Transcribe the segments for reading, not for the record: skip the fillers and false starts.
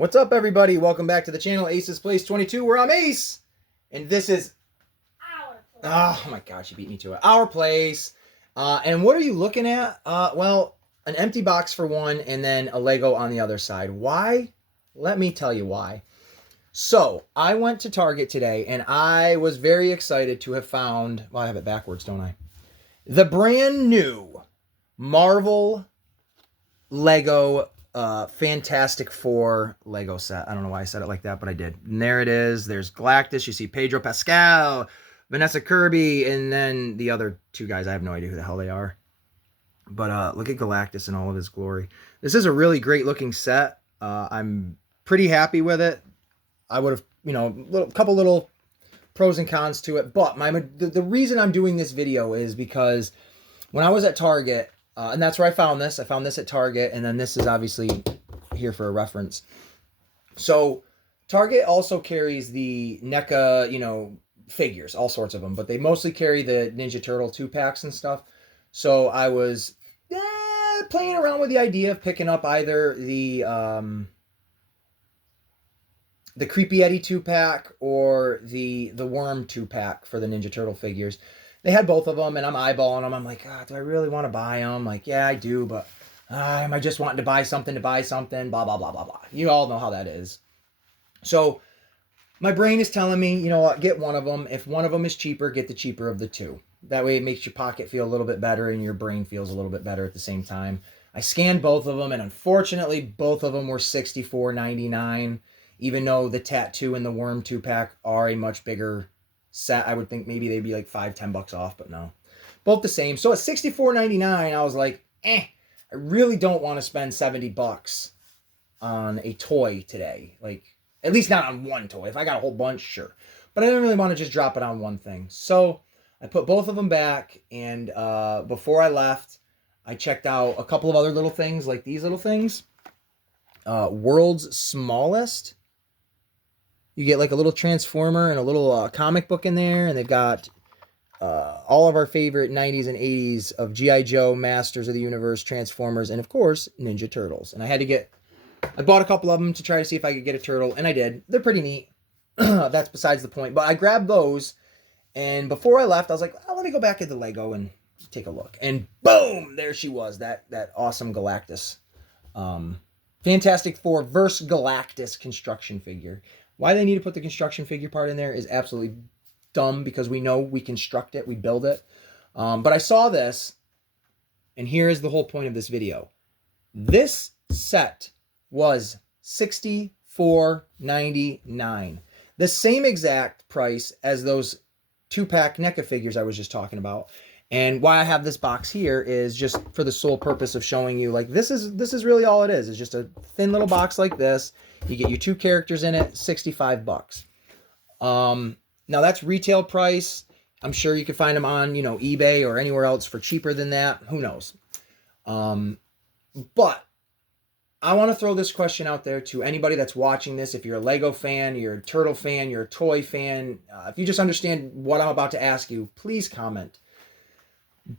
What's up, everybody? Welcome back to the channel, Ace's Place 22, where I'm Ace. And this is... Oh my gosh, you beat me to it. Our place. And what are you looking at? Well, an empty box for one, and then a Lego on the other side. Why? Let me tell you why. So, I went to Target today, and I was very excited to have found... Well, I have it backwards, don't I? The brand new Marvel Lego Fantastic Four Lego set. I don't know why I said it like that, but I did. And there it is. There's Galactus. You see Pedro Pascal, Vanessa Kirby, and then the other two guys. I have no idea who the hell they are. But look at Galactus in all of his glory. This is a really great looking set. I'm pretty happy with it. I would have, a couple little pros and cons to it. But the reason I'm doing this video is because when I was at Target, and that's where I found this. I found this at Target, and then this is obviously here for a reference. So Target also carries the NECA, figures, all sorts of them, but they mostly carry the Ninja Turtle 2-packs and stuff. So I was playing around with the idea of picking up either the Creepy Eddie 2-pack or the Worm 2-pack for the Ninja Turtle figures. They had both of them, and I'm eyeballing them. I'm like, do I really want to buy them? Like, yeah, I do, but am I just wanting to buy something, blah, blah, blah, blah, blah. You all know how that is. So my brain is telling me, you know what, get one of them. If one of them is cheaper, get the cheaper of the two. That way it makes your pocket feel a little bit better, and your brain feels a little bit better at the same time. I scanned both of them, and unfortunately, both of them were $64.99, even though the Tattoo and the Worm 2-pack are a much bigger set. I would think maybe they'd be like $5-10 off, but no, both the same. So at $64.99, I was like, I really don't want to spend $70 on a toy today. Like, at least not on one toy. If I got a whole bunch, sure, but I didn't really want to just drop it on one thing. So I put both of them back, and before I left, I checked out a couple of other little things, like these little things. World's Smallest. You get like a little Transformer and a little comic book in there, and they've got all of our favorite 90s and 80s of G.I. Joe, Masters of the Universe, Transformers, and of course, Ninja Turtles. And I bought a couple of them to try to see if I could get a turtle, and I did. They're pretty neat. That's besides the point. But I grabbed those, and before I left, I was like, let me go back into Lego and take a look. And boom, there she was, that awesome Galactus. Fantastic Four vs. Galactus construction figure. Why they need to put the construction figure part in there is absolutely dumb, because we know we construct it, we build it. But I saw this, and here is the whole point of this video. This set was $64.99. The same exact price as those 2-pack NECA figures I was just talking about. And why I have this box here is just for the sole purpose of showing you, like, this is really all it is. It's just a thin little box like this. You get your 2 characters in it, $65. Now that's retail price. I'm sure you can find them on, eBay or anywhere else for cheaper than that. Who knows? But I want to throw this question out there to anybody that's watching this. If you're a Lego fan, you're a Turtle fan, you're a toy fan, if you just understand what I'm about to ask you, please comment.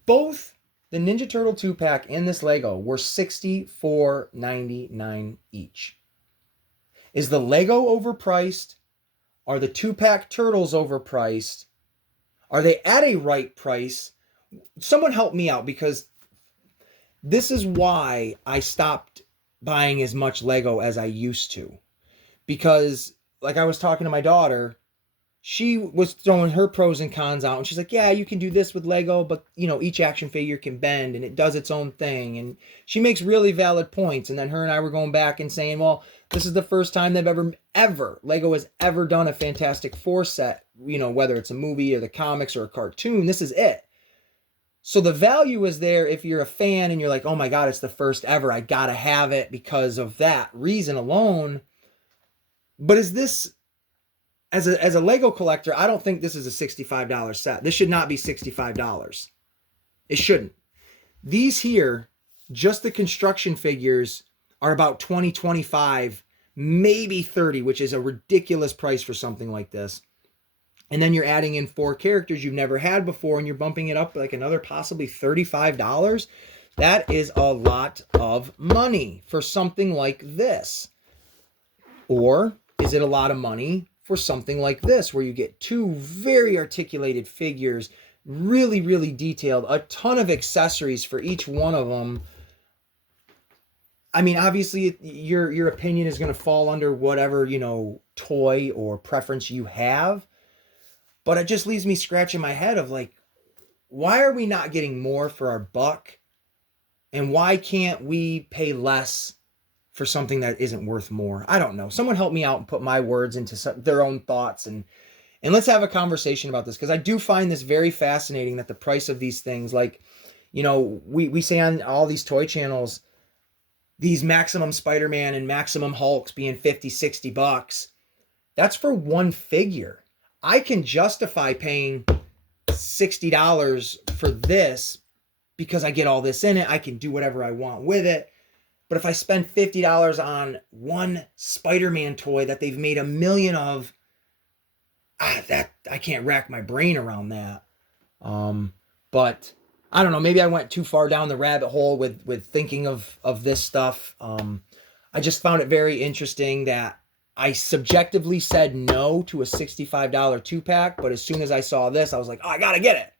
Both the Ninja Turtle 2-pack and this Lego were $64.99 each. Is the Lego overpriced? Are the 2-pack Turtles overpriced? Are they at a right price? Someone help me out, because this is why I stopped buying as much Lego as I used to. Because, like I was talking to my daughter, she was throwing her pros and cons out, and she's like, yeah, you can do this with Lego, but, each action figure can bend, and it does its own thing. And she makes really valid points. And then her and I were going back and saying, well, this is the first time they've Lego has ever done a Fantastic Four set, whether it's a movie or the comics or a cartoon. This is it. So the value is there if you're a fan and you're like, oh my God, it's the first ever. I got to have it because of that reason alone. But is this... As a Lego collector, I don't think this is a $65 set. This should not be $65. It shouldn't. These here, just the construction figures, are about $20, $25, maybe $30, which is a ridiculous price for something like this. And then you're adding in 4 characters you've never had before, and you're bumping it up like another possibly $35. That is a lot of money for something like this. Or is it a lot of money for something like this, where you get two very articulated figures, really, really detailed, a ton of accessories for each one of them? I mean, obviously, your opinion is going to fall under whatever, toy or preference you have. But it just leaves me scratching my head of like, why are we not getting more for our buck? And why can't we pay less for something that isn't worth more? I don't know. Someone help me out and put my words into their own thoughts, and let's have a conversation about this, because I do find this very fascinating that the price of these things, like, we say on all these toy channels, these Maximum Spider-Man and Maximum Hulks being 50, $60. That's for one figure. I can justify paying $60 for this because I get all this in it. I can do whatever I want with it. But if I spend $50 on one Spider-Man toy that they've made a million of, that I can't rack my brain around that. But I don't know. Maybe I went too far down the rabbit hole with thinking of this stuff. I just found it very interesting that I subjectively said no to a $65 two-pack, but as soon as I saw this, I was like, oh, I gotta get it.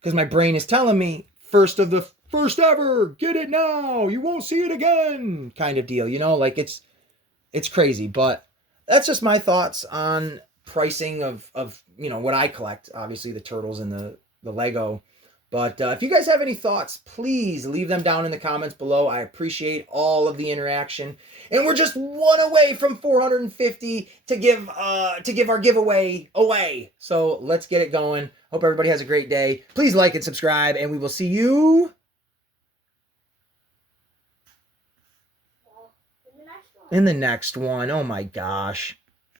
Because my brain is telling me, first ever, get it now, you won't see it again, kind of deal. Like it's crazy. But that's just my thoughts on pricing of what I collect. Obviously the Turtles and the Lego. But if you guys have any thoughts, please leave them down in the comments below. I appreciate all of the interaction. And we're just one away from 450 to give our giveaway away. So let's get it going. Hope everybody has a great day. Please like and subscribe, and we will see you in the next one. Oh my gosh.